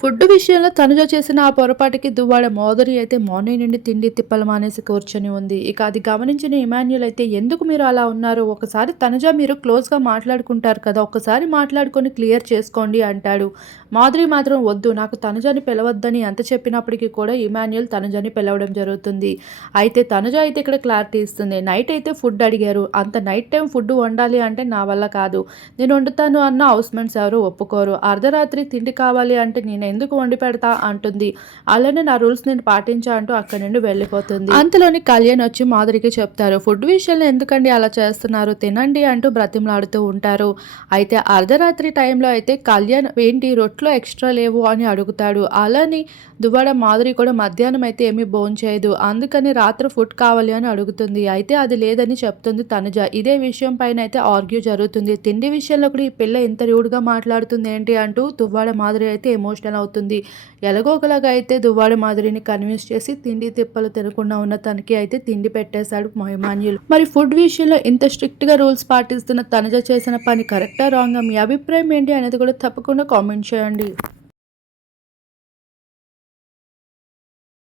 Food విషయంలో తనుజ చేసిన ఆ పొరపాటుకి దువ్వాడ మోదరి అయితే మార్నింగ్ నుండి తిండి తిప్పలు మానేసి కూర్చొని ఉంది. ఇక అది గమనించిన ఇమాన్యుల్ అయితే ఎందుకు మీరు అలా ఉన్నారు? ఒకసారి తనుజ మీరు క్లోజ్గా మాట్లాడుకుంటారు కదా ఒకసారి మాట్లాడుకొని క్లియర్ చేసుకోండి అంటాడు. మాధురి మాత్రం వద్దు నాకు తనుజని పిలవద్దని ఎంత చెప్పినప్పటికీ కూడా ఇమాన్యుల్ తనుజని పిలవడం జరుగుతుంది. అయితే తనుజ అయితే ఇక్కడ క్లారిటీ ఇస్తుంది. నైట్ అయితే ఫుడ్ అడిగారు. అంత నైట్ టైం ఫుడ్ వండాలి అంటే నా వల్ల కాదు. నేను వండుతాను అన్న హౌస్మెంట్స్ ఎవరు ఒప్పుకోరు. అర్ధరాత్రి తిండి కావాలి అంటే నేను ఎందుకు వండి పెడతా? అంటుంది. అలానే నా రూల్స్ నేను పాటించా అంటూ అక్కడి నుండి వెళ్ళిపోతుంది. అంతలోని కళ్యాణ్ వచ్చి మాధురికి చెప్తారు. ఫుడ్ విషయంలో ఎందుకండి అలా చేస్తున్నారు? తినండి అంటూ బ్రతిమలాడుతూ ఉంటారు. అయితే అర్ధరాత్రి టైంలో అయితే కళ్యాణ్ ఏంటి ఫుడ్లో ఎక్స్ట్రా లేవు అని అడుగుతాడు. అలానే దువ్వాడ మాధురి కూడా మధ్యాహ్నం అయితే ఏమీ భోంచేయదు అందుకని రాత్రి ఫుడ్ కావాలి అని అడుగుతుంది. అయితే అది లేదని చెప్తుంది తనుజ. ఇదే విషయం పైన అయితే ఆర్గ్యూ జరుగుతుంది. తిండి విషయంలో కూడా ఈ పిల్ల ఇంత రూడ్గా మాట్లాడుతుంది ఏంటి అంటూ దువ్వాడ మాధురి అయితే ఎమోషనల్ అవుతుంది. ఎలాగోకలాగా అయితే దువ్వాడ మాధురిని కన్విన్స్ చేసి తిండి తిప్పలు తినకుండా ఉన్న తనకి అయితే తిండి పెట్టేశాడు మహిమాన్యులు. మరి ఫుడ్ విషయంలో ఇంత స్ట్రిక్ట్గా రూల్స్ పాటిస్తున్న తనుజ చేసిన పని కరెక్టా రాంగా? మీ అభిప్రాయం ఏంటి అనేది కూడా తప్పకుండా కామెంట్ చేయండి. చూడండి